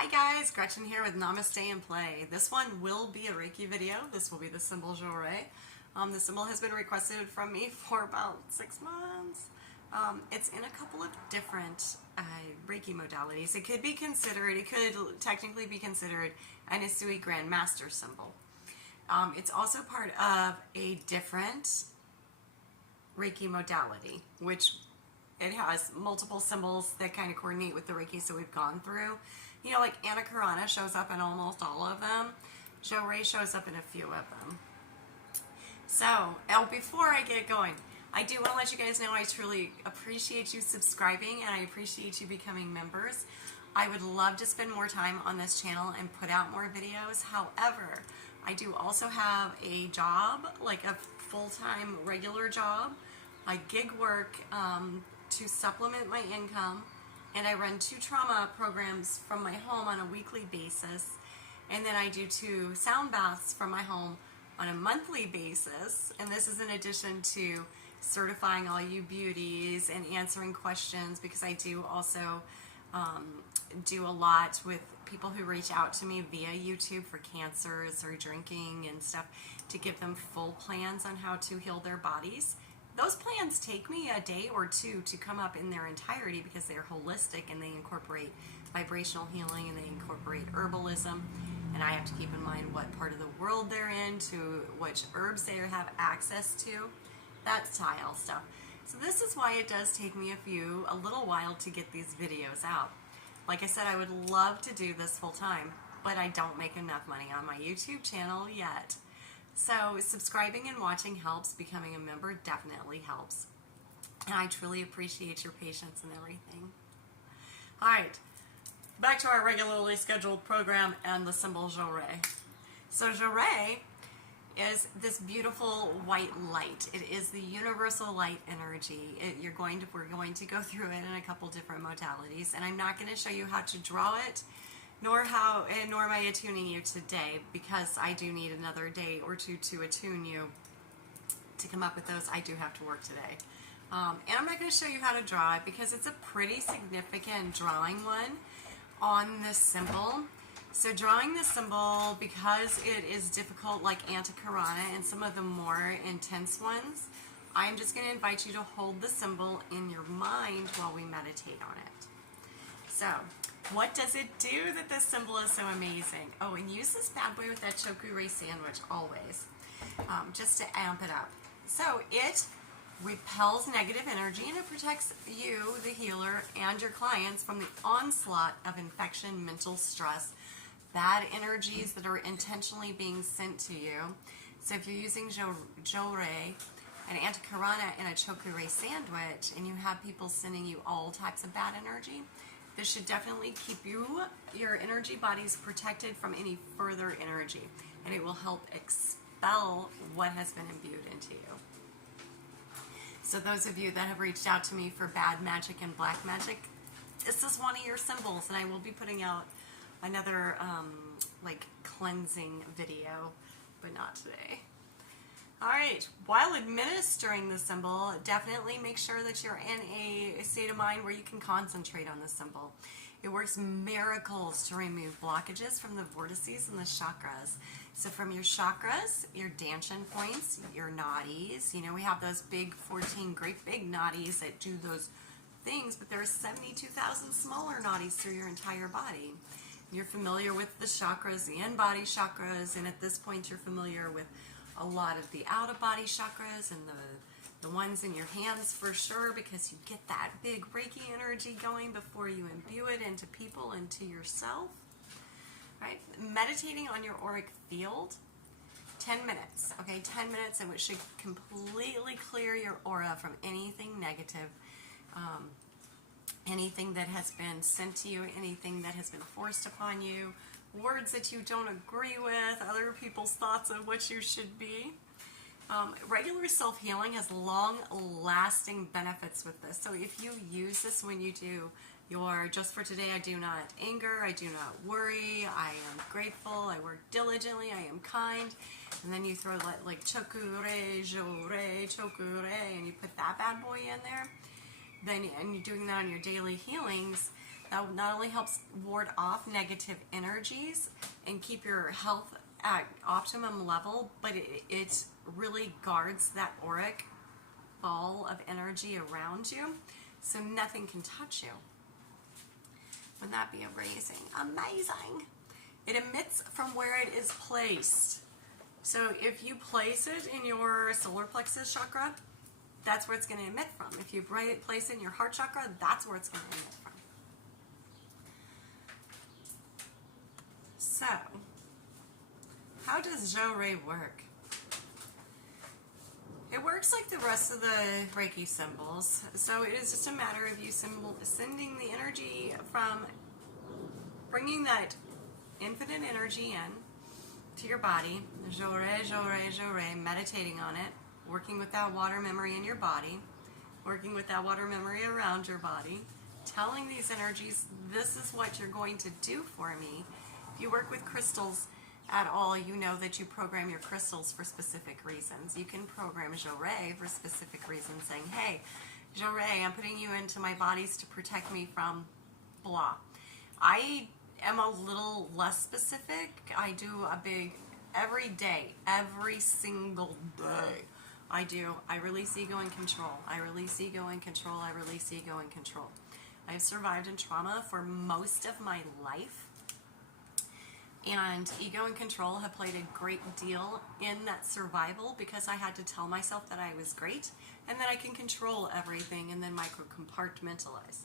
Hi guys, Gretchen here with Namaste and Play. This one will be a Reiki video. This will be the symbol Johre. The symbol has been requested from me for about 6 months. It's in a couple of different Reiki modalities. It could technically be considered an Isui Grandmaster symbol. It's also part of a different Reiki modality, which it has multiple symbols that kind of coordinate with the Reiki so we've gone through. You know, like Anakarana shows up in almost all of them. Johre shows up in a few of them. So, before I get going, I do want to let you guys know I truly appreciate you subscribing and I appreciate you becoming members. I would love to spend more time on this channel and put out more videos. However, I do also have a job, like a full-time regular job. I gig work to supplement my income, and I run 2 trauma programs from my home on a weekly basis, and then I do 2 sound baths from my home on a monthly basis, and this is in addition to certifying all you beauties and answering questions, because I do also do a lot with people who reach out to me via YouTube for cancers or drinking and stuff, to give them full plans on how to heal their bodies. Those plans take me a day or 2 to come up in their entirety because they're holistic and they incorporate vibrational healing and they incorporate herbalism. And I have to keep in mind what part of the world they're in, to which herbs they have access to, that style stuff. So this is why it does take me a little while to get these videos out. Like I said, I would love to do this full time, but I don't make enough money on my YouTube channel yet. So subscribing and watching helps. Becoming a member definitely helps. And I truly appreciate your patience and everything. Alright, back to our regularly scheduled program and the symbol Johre. So Johre is this beautiful white light. It is the universal light energy. We're going to go through it in a couple different modalities, and I'm not going to show you how to draw it, nor am I attuning you today, because I do need another day or 2 to attune you to come up with those. I do have to work today. And I'm not going to show you how to draw it because it's a pretty significant drawing one on this symbol. So drawing this symbol, because it is difficult like Anakarana and some of the more intense ones, I'm just going to invite you to hold the symbol in your mind while we meditate on it. So, what does it do that this symbol is so amazing? Oh, and use this bad boy with that chokurei sandwich always, just to amp it up. So it repels negative energy and it protects you, the healer, and your clients from the onslaught of infection, mental stress, bad energies that are intentionally being sent to you. So if you're using Johre and Anakarana in a chokurei sandwich and you have people sending you all types of bad energy, this should definitely keep your energy bodies protected from any further energy, and it will help expel what has been imbued into you. So those of you that have reached out to me for bad magic and black magic, this is one of your symbols, and I will be putting out another like cleansing video, but not today. Alright, while administering the symbol, definitely make sure that you're in a state of mind where you can concentrate on the symbol. It works miracles to remove blockages from the vortices and the chakras. So from your chakras, your danshin points, your nadis, you know, we have those big 14 great big nadis that do those things, but there are 72,000 smaller nadis through your entire body. You're familiar with the chakras, the in-body chakras, and at this point you're familiar with a lot of the out-of-body chakras and the ones in your hands for sure, because you get that big Reiki energy going before you imbue it into people and to yourself. Right? Meditating on your auric field, 10 minutes, okay? 10 minutes, and it should completely clear your aura from anything negative, anything that has been sent to you, anything that has been forced upon you, words that you don't agree with, other people's thoughts of what you should be. Regular self-healing has long-lasting benefits with this. So if you use this when you do your, just for today, I do not anger, I do not worry, I am grateful, I work diligently, I am kind, and then you throw like chokurei, Johre, chokurei, and you put that bad boy in there, then, and you're doing that on your daily healings, That not only helps ward off negative energies and keep your health at optimum level, but it really guards that auric ball of energy around you so nothing can touch you. Wouldn't that be amazing? Amazing! It emits from where it is placed. So if you place it in your solar plexus chakra, that's where it's going to emit from. If you place it in your heart chakra, that's where it's going to emit from. So, how does Johre work? It works like the rest of the Reiki symbols. So it is just a matter of you sending the energy from bringing that infinite energy in to your body, Johre, Johre, Johre, meditating on it, working with that water memory in your body, working with that water memory around your body, telling these energies, this is what you're going to do for me. If you work with crystals at all, you know that you program your crystals for specific reasons. You can program Johre for specific reasons, saying, hey, Johre, I'm putting you into my bodies to protect me from blah. I am a little less specific. I do a big, every day, every single day, I release ego and control. I release ego and control. I release ego and control. I've survived in trauma for most of my life. And ego and control have played a great deal in that survival because I had to tell myself that I was great and that I can control everything and then micro-compartmentalize.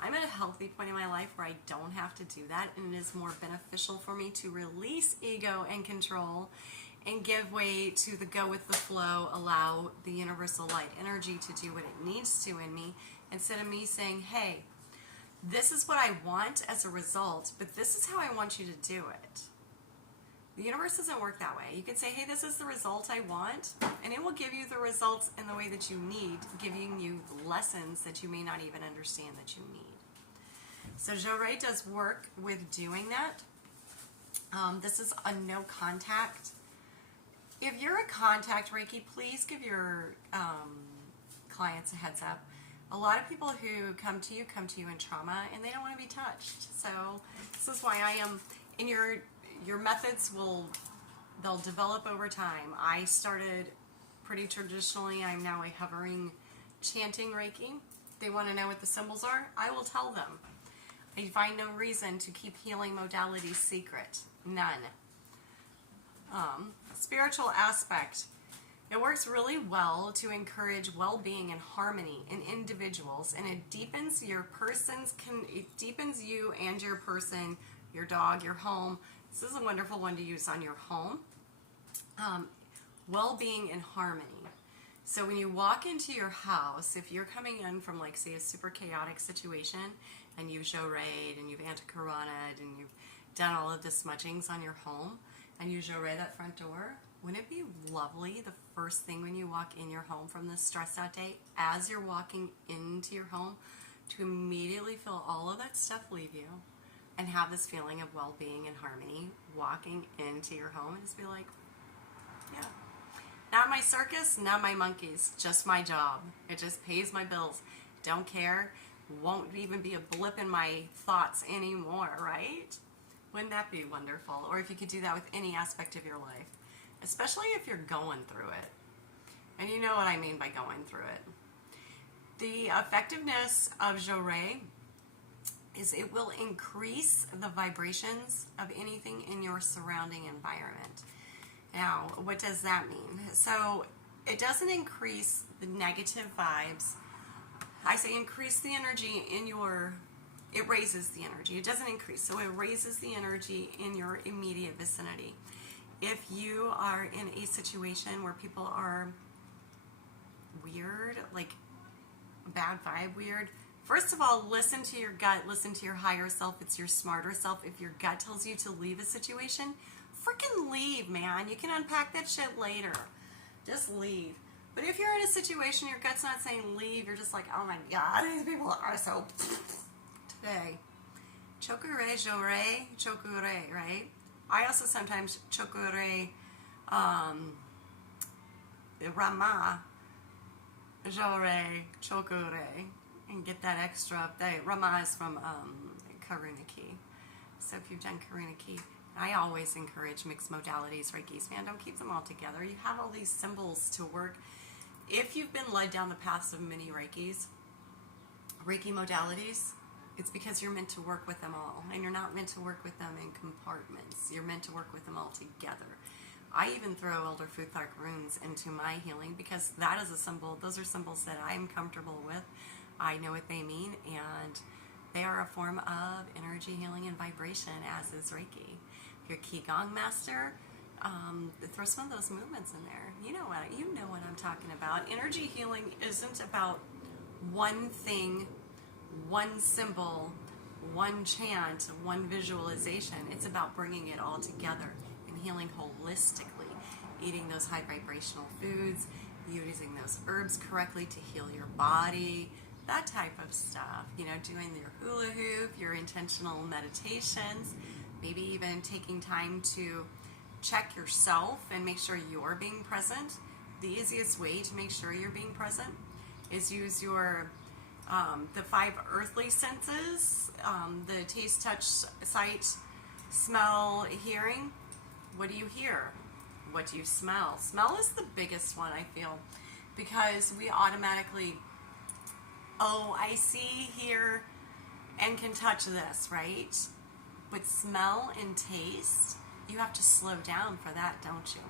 I'm at a healthy point in my life where I don't have to do that, and it is more beneficial for me to release ego and control and give way to the go with the flow, allow the universal light energy to do what it needs to in me, instead of me saying, hey, this is what I want as a result, but this is how I want you to do it. The universe doesn't work that way. You can say, hey, this is the result I want, and it will give you the results in the way that you need, giving you lessons that you may not even understand that you need. So Johre does work with doing that. This is a no contact. If you're a contact Reiki, please give your clients a heads up. A lot of people who come to you in trauma and they don't want to be touched. So this is why I am, and your methods they'll develop over time. I started pretty traditionally. I'm now a hovering chanting Reiki. They want to know what the symbols are. I will tell them. I find no reason to keep healing modalities secret. None. Spiritual aspect. It works really well to encourage well-being and harmony in individuals, and it deepens it deepens you and your person, your dog, your home. This is a wonderful one to use on your home. Well-being and harmony. So when you walk into your house, if you're coming in from, like, say, a super chaotic situation, and you've Johre'd and you've anti-corona'd and you've done all of the smudgings on your home, and you Johre that front door, wouldn't it be lovely the first thing when you walk in your home from this stressed out day, as you're walking into your home, to immediately feel all of that stuff leave you and have this feeling of well-being and harmony walking into your home, and just be like, yeah, not my circus, not my monkeys, just my job. It just pays my bills. Don't care. Won't even be a blip in my thoughts anymore, right? Wouldn't that be wonderful? Or if you could do that with any aspect of your life, especially if you're going through it. And you know what I mean by going through it. The effectiveness of Johre is it will increase the vibrations of anything in your surrounding environment. Now, what does that mean? So it doesn't increase the negative vibes. I say increase the energy in it raises the energy. It doesn't increase, so it raises the energy in your immediate vicinity. If you are in a situation where people are weird, like bad vibe weird, first of all, listen to your gut, listen to your higher self. It's your smarter self. If your gut tells you to leave a situation, freaking leave, man. You can unpack that shit later. Just leave. But if you're in a situation, your gut's not saying leave, you're just like, oh my God, these people are so today. Chokure, Johre, chokure, right? I also sometimes chokure, Rama, Johre, chokure, and get that extra. Rama is from Karuna-ki. So if you've done Karuna-ki, I always encourage mixed modalities Reikis. Man, don't keep them all together. You have all these symbols to work. If you've been led down the paths of many Reikis, Reiki modalities, it's because you're meant to work with them all, and you're not meant to work with them in compartments. You're meant to work with them all together. I even throw Elder Futhark runes into my healing because that is a symbol. Those are symbols that I'm comfortable with. I know what they mean, and they are a form of energy healing and vibration, as is Reiki. If you're a Qigong master, throw some of those movements in there. You know what I'm talking about. Energy healing isn't about one thing, one symbol, one chant, one visualization. It's about bringing it all together and healing holistically, eating those high vibrational foods, using those herbs correctly to heal your body, that type of stuff. You know, doing your hula hoop, your intentional meditations, maybe even taking time to check yourself and make sure you're being present. The easiest way to make sure you're being present is use your the 5 earthly senses, the taste, touch, sight, smell, hearing. What do you hear? What do you smell? Smell is the biggest one, I feel, because we automatically, oh, I see, hear, and can touch this, right? But smell and taste, you have to slow down for that, don't you?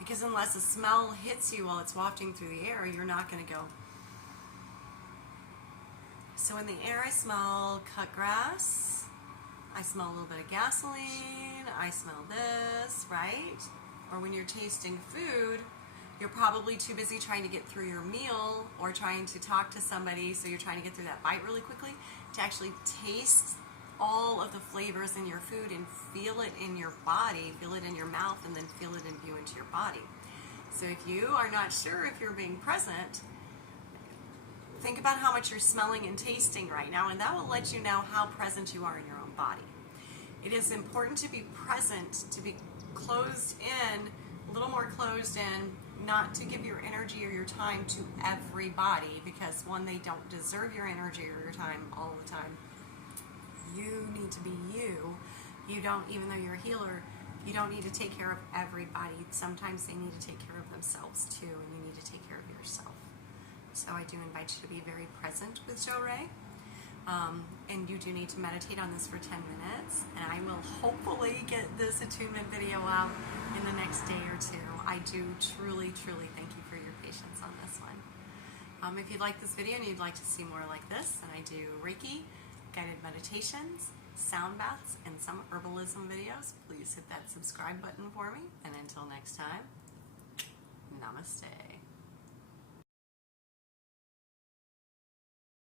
Because unless a smell hits you while it's wafting through the air, you're not going to go. So in the air, I smell cut grass, I smell a little bit of gasoline, I smell this, right? Or when you're tasting food, you're probably too busy trying to get through your meal or trying to talk to somebody, so you're trying to get through that bite really quickly to actually taste all of the flavors in your food and feel it in your body, feel it in your mouth, and then feel it imbue into your body. So if you are not sure if you're being present, think about how much you're smelling and tasting right now, and that will let you know how present you are in your own body. It is important to be present, to be closed in, a little more closed in, not to give your energy or your time to everybody, because one, they don't deserve your energy or your time all the time. You need to be you. You don't, even though you're a healer, you don't need to take care of everybody. Sometimes they need to take care of themselves too, and you need to take care of yourself. So I do invite you to be very present with Johre. And you do need to meditate on this for 10 minutes. And I will hopefully get this attunement video out in the next day or two. I do truly, truly thank you for your patience on this one. If you like this video and you'd like to see more like this, then I do Reiki, guided meditations, sound baths, and some herbalism videos. Please hit that subscribe button for me. And until next time, Namaste.